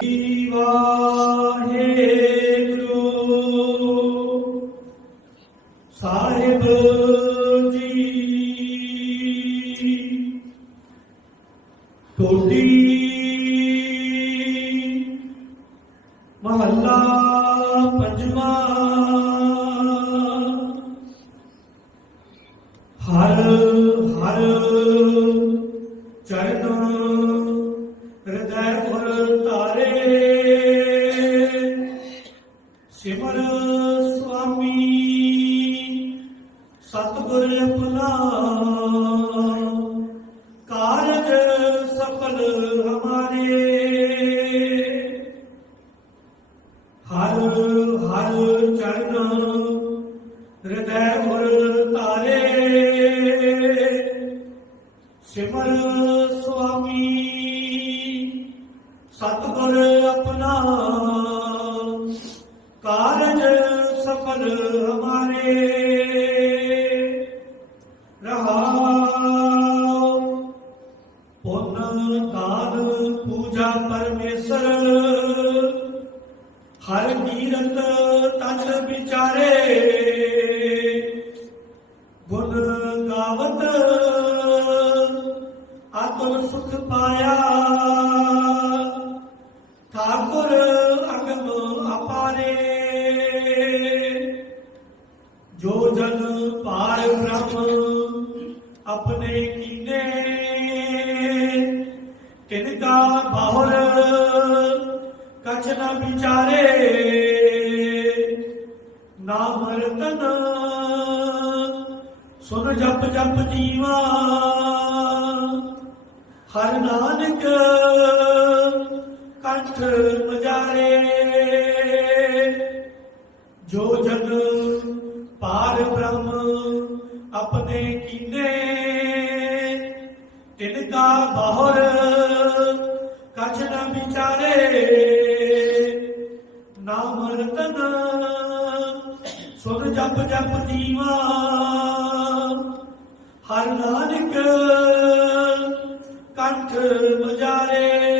ਵਾਹਿਗੁਰੂ ਸਾਹਿਬ ਜੀ ਟੋਡੀ ਮਹੱਲਾ ਪੰਜਵਾਂ ਹਰ ਹਰ ਚਰਨ ਹਿਰਦੈ ਗੁਰ ਤਾਰੇ ਸਤਿਗੁਰ ਆਪਣਾ ਕਾਰਜ ਸਫਲ ਹਮਾਰੇ। ਹਰ ਹਰ ਚਰਨ ਹਿਰਦੈ ਗੁਰ ਤਾਰੇ ਸਿਮਰ ਸੁਆਮੀ, ਸਤਿਗੁਰ ਆਪਣਾ। ਕਾਰਜ ਸਫਲ ਹਮਾਰੇ। ਦਾਨ ਪਰਮੇਸ਼ਰ, ਹਰ ਕੀਰਤ ਤਜ ਵਿਚਾਰੇ। ਗੁਣ ਗਾਵਤ, ਆਤਮ ਸੁਖ ਪਾਇਆ। ਠਾਕੁਰ ਅਗਮ ਅਪਾਰੇ। ਜੋ ਜਨ ਪਾਰ ਬ੍ਰਹਮ, ਆਪਣੇ ਕੀਨੇ। ਤਿਨਕਾ ਬਾਹਰ ਕਛ ਨਾ ਵਿਚਾਰੇ। ਨਾ ਰਤਨ ਸੁਨ ਜਪ ਜਪ ਜੀਵਾ। ਹਰ ਨਾਨਕ ਕੰਠ ਮਜਾਰੇ ਜੋ ਜਗ ਪਾਰ ਬ੍ਰਹਮ ਆਪਣੇ ਕੀਨੇ ਤਿਨਕਾ ਬਾਹਰ ਨਾਮ ਰਤਨ ਸੁਨ ਜਪ ਜਪ ਜੀਵਾ ਹਰ ਨਾਨਕ ਕੰਠ ਮਜਾਰੇ